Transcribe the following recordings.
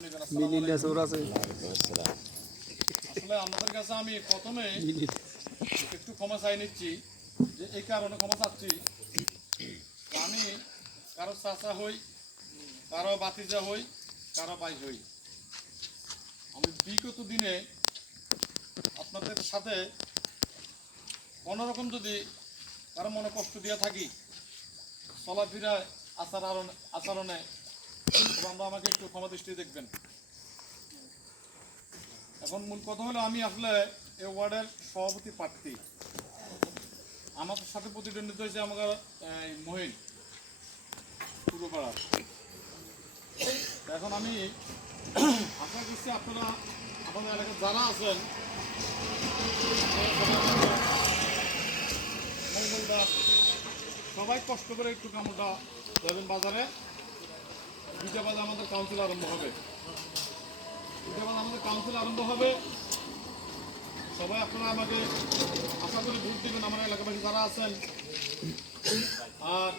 আসলে আমাদের কাছে আমি প্রথমে একটু ক্ষমা চাই নিচ্ছি, যে এই কারণে ক্ষমা চাচ্ছি, আমি কারো চাচা হই, কারো বাতিজা হই, কারো ভাই হই। আমি বিগত দিনে আপনাদের সাথে কোনোরকম যদি কারো মনে কষ্ট দিয়ে থাকি, চলাফেরায় আচরণে, আমরা আমাকে একটু ক্ষমা দৃষ্টি দেখবেন। এখন মূল কথা হলো, আমি আসলে এই ওয়ার্ডের সভাপতি প্রার্থী। আমার সাথে প্রতিদ্বন্দ্বিতা হয়েছে আমাকে মহিন পূর্বপাড়ার। এখন আমি আশা করছি আপনারা আমাদের এলাকায় যারা আছেন, মঙ্গলবার সবাই কষ্ট করে একটু কামটা যাবেন বাজারে। দুইটা বাজে আমাদের কাউন্সিল আরম্ভ হবে, সবাই আপনারা আমাকে আশা করি ভোট দিবেন, আমার এলাকাবাসী যারা আছেন। আর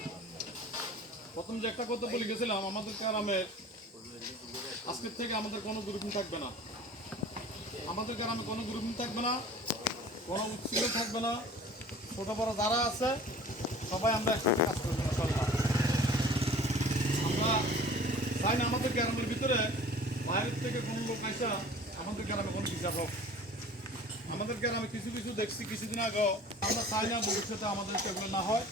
প্রথম যে একটা কথা বলে গেছিলাম, আমাদের গ্রামে আজকের থেকে আমাদের কোনো গ্রুপিং থাকবে না, আমাদের গ্রামে কোনো গ্রুপিং থাকবে না, কোনো উৎসব থাকবে না। ছোটো বড়ো যারা আছে সবাই আমরা একসাথে কাজ করবো ইনশাআল্লাহ। আমরা চাই না আমাদের গ্রামের ভিতরে বাইরের থেকে কোনো লোক আসা আমাদের গ্রামে কোনো হিসাব হোক। আমাদের গ্রামে কিছু দেখছি কিছুদিন আগে, আমরা চাই না ভবিষ্যতে আমাদের সেগুলো না হয়।